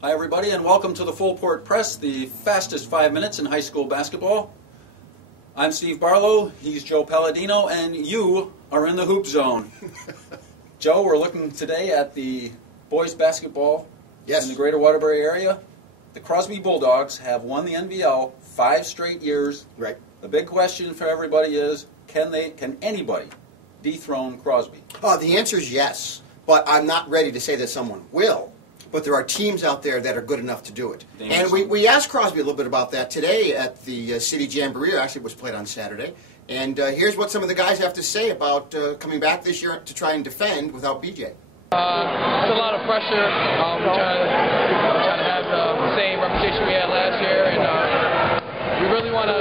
Hi everybody and welcome to the Full Port Press, the fastest 5 minutes in high school basketball. I'm Steve Barlow, he's Joe Palladino, and you are in the Hoop Zone. Joe, we're looking today at the boys basketball in the greater Waterbury area. The Crosby Bulldogs have won the NVL 5 straight years. Right. The big question for everybody is, can anybody dethrone Crosby? The answer is yes, but I'm not ready to say that someone will. But there are teams out there that are good enough to do it. And we asked Crosby a little bit about that today at the City Jamboree. Actually, it was played on Saturday. And here's what some of the guys have to say about coming back this year to try and defend without BJ. It's a lot of pressure. We're trying to have the same reputation we had last year, and we really want to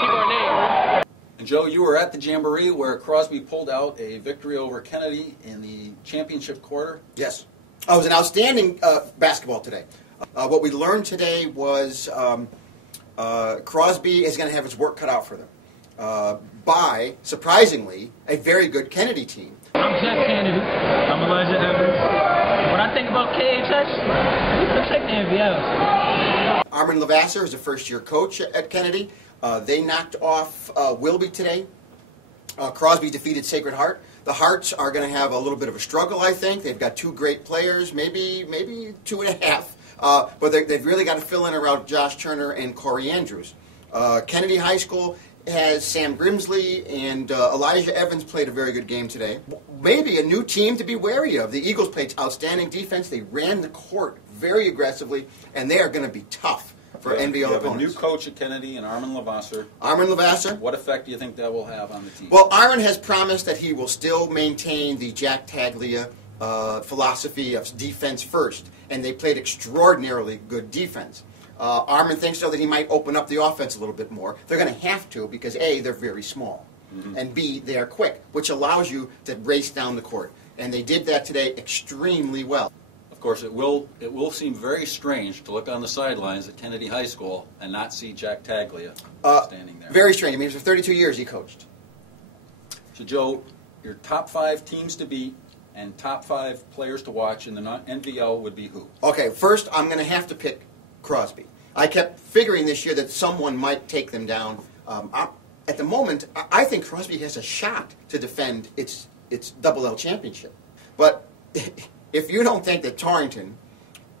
keep our name. And Joe, you were at the Jamboree where Crosby pulled out a victory over Kennedy in the championship quarter. Yes. It was an outstanding basketball today. What we learned today was Crosby is going to have his work cut out for them by, surprisingly, a very good Kennedy team. I'm Jack Kennedy. I'm Elijah Evans. When I think about KHS, we protect the NVLs. Armin Levasseur is a first-year coach at Kennedy. They knocked off Wilby today. Crosby defeated Sacred Heart. The Hearts are going to have a little bit of a struggle, I think. They've got two great players, maybe 2.5. But they've really got to fill in around Josh Turner and Corey Andrews. Kennedy High School has Sam Grimsley and Elijah Evans played a very good game today. Maybe a new team to be wary of. The Eagles played outstanding defense. They ran the court very aggressively, and they are going to be tough for NVL opponents. You have a new coach at Kennedy and Armin Levasseur. Armin Levasseur. What effect do you think that will have on the team? Well, Armin has promised that he will still maintain the Jack Taglia philosophy of defense first, and they played extraordinarily good defense. Armin thinks, though, that he might open up the offense a little bit more. They're going to have to because, A, they're very small, and B, they are quick, which allows you to race down the court. And they did that today extremely well. Of course, it will seem very strange to look on the sidelines at Kennedy High School and not see Jack Taglia standing there. Very strange. I mean, for 32 years he coached. So, Joe, your top 5 teams to beat and top 5 players to watch in the NVL would be who? Okay, first I'm going to have to pick Crosby. I kept figuring this year that someone might take them down. At the moment, I think Crosby has a shot to defend its Double L championship. But if you don't think that Torrington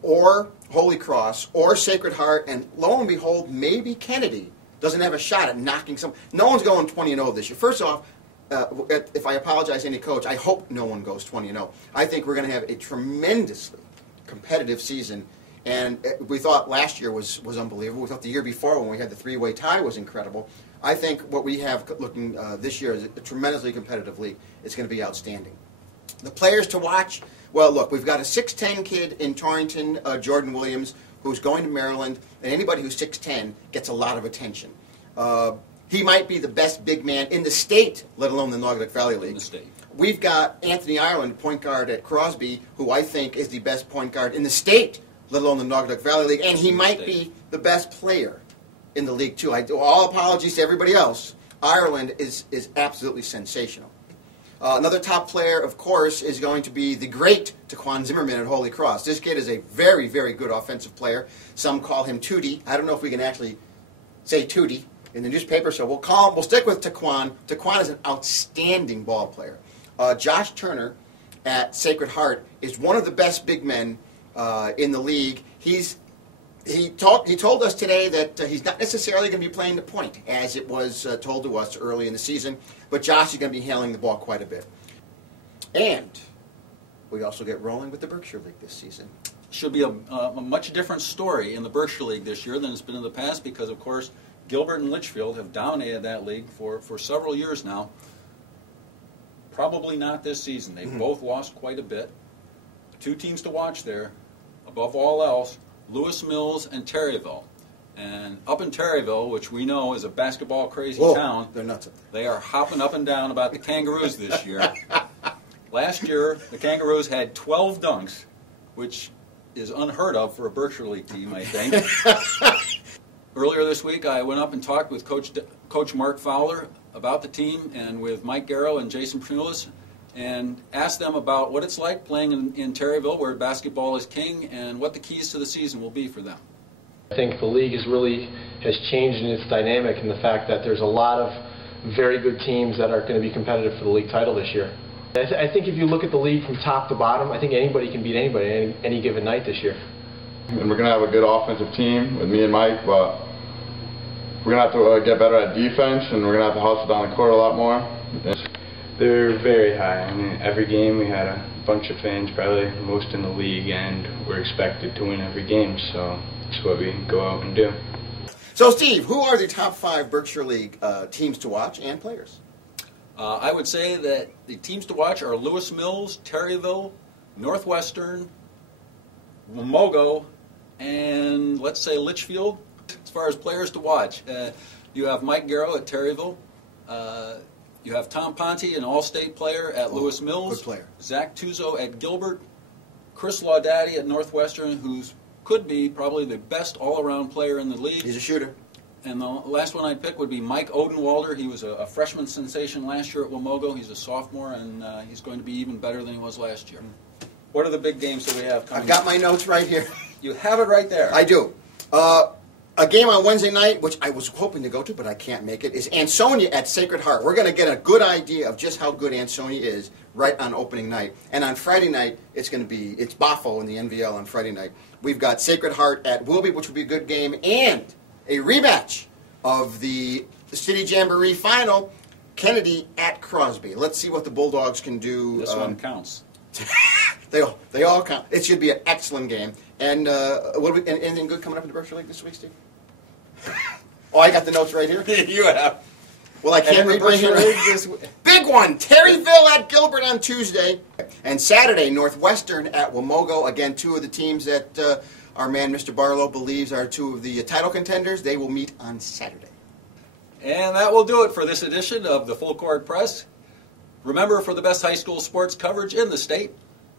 or Holy Cross or Sacred Heart and lo and behold maybe Kennedy doesn't have a shot at knocking some, no one's going 20-0 this year. First off, if I apologize to any coach, I hope no one goes 20-0. I think we're going to have a tremendously competitive season. And we thought last year was unbelievable. We thought the year before when we had the 3-way tie was incredible. I think what we have looking this year is a tremendously competitive league. It's going to be outstanding. The players to watch, well, look, we've got a 6'10 kid in Torrington, Jordan Williams, who's going to Maryland, and anybody who's 6'10 gets a lot of attention. He might be the best big man in the state, let alone the Naugatuck Valley League. In the state. We've got Anthony Ireland, point guard at Crosby, who I think is the best point guard in the state, let alone the Naugatuck Valley League, and he might be the best player in the league, too. I do all apologies to everybody else. Ireland is absolutely sensational. Another top player, of course, is going to be the great Taquan Zimmerman at Holy Cross. This kid is a very, very good offensive player. Some call him Tootie. I don't know if we can actually say Tootie in the newspaper, so we'll stick with Taquan. Taquan is an outstanding ball player. Josh Turner at Sacred Heart is one of the best big men in the league. He told us today that he's not necessarily going to be playing the point, as it was told to us early in the season, but Josh is going to be handling the ball quite a bit. And we also get rolling with the Berkshire League this season. Should be a much different story in the Berkshire League this year than it's been in the past because, of course, Gilbert and Litchfield have dominated that league for several years now. Probably not this season. They've both lost quite a bit. 2 teams to watch there. Above all else, Lewis Mills and Terryville. And up in Terryville, which we know is a basketball-crazy town, they're nuts. They are hopping up and down about the Kangaroos this year. Last year, the Kangaroos had 12 dunks, which is unheard of for a Berkshire League team, I think. Earlier this week, I went up and talked with Coach Mark Fowler about the team and with Mike Garrow and Jason Pranulis. and ask them about what it's like playing in Terryville, where basketball is king, and what the keys to the season will be for them. I think the league has changed in its dynamic in the fact that there's a lot of very good teams that are going to be competitive for the league title this year. I think if you look at the league from top to bottom, I think anybody can beat anybody any given night this year. And we're going to have a good offensive team with me and Mike, but we're going to have to get better at defense, and we're going to have to hustle down the court a lot more. They're very high. I mean, every game we had a bunch of fans, probably most in the league, and we're expected to win every game, so that's what we go out and do. So, Steve, who are the top 5 Berkshire League teams to watch and players? I would say that the teams to watch are Lewis Mills, Terryville, Northwestern, Wamogo, and let's say Litchfield. As far as players to watch, you have Mike Garrow at Terryville. You have Tom Ponte, an all-state player at Lewis Mills. Good player. Zach Tuzo at Gilbert. Chris Laudati at Northwestern, who could be probably the best all-around player in the league. He's a shooter. And the last one I'd pick would be Mike Odenwalder. He was a freshman sensation last year at Wamogo. He's a sophomore, and he's going to be even better than he was last year. What are the big games that we have coming I've got my notes right here. You have it right there. I do. A game on Wednesday night, which I was hoping to go to, but I can't make it, is Ansonia at Sacred Heart. We're going to get a good idea of just how good Ansonia is right on opening night. And on Friday night, it's Boffo in the NVL on Friday night. We've got Sacred Heart at Wilby, which will be a good game, and a rematch of the City Jamboree final, Kennedy at Crosby. Let's see what the Bulldogs can do. This one counts. They all count. It should be an excellent game. And anything good coming up in the Berkshire League this week, Steve? Oh, I got the notes right here. You have. Well, I can't read my hand. Big one! Terryville at Gilbert on Tuesday. And Saturday, Northwestern at Wamogo. Again, 2 of the teams that our man, Mr. Barlow, believes are 2 of the title contenders. They will meet on Saturday. And that will do it for this edition of the Full Court Press. Remember, for the best high school sports coverage in the state,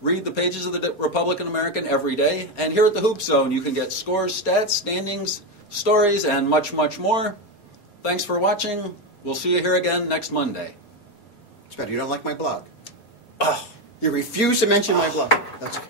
read the pages of the Republican American every day. And here at the Hoop Zone, you can get scores, stats, standings, stories, and much, much more. Thanks for watching. We'll see you here again next Monday. It's better. You don't like my blog. Oh. You refuse to mention my blog. That's okay.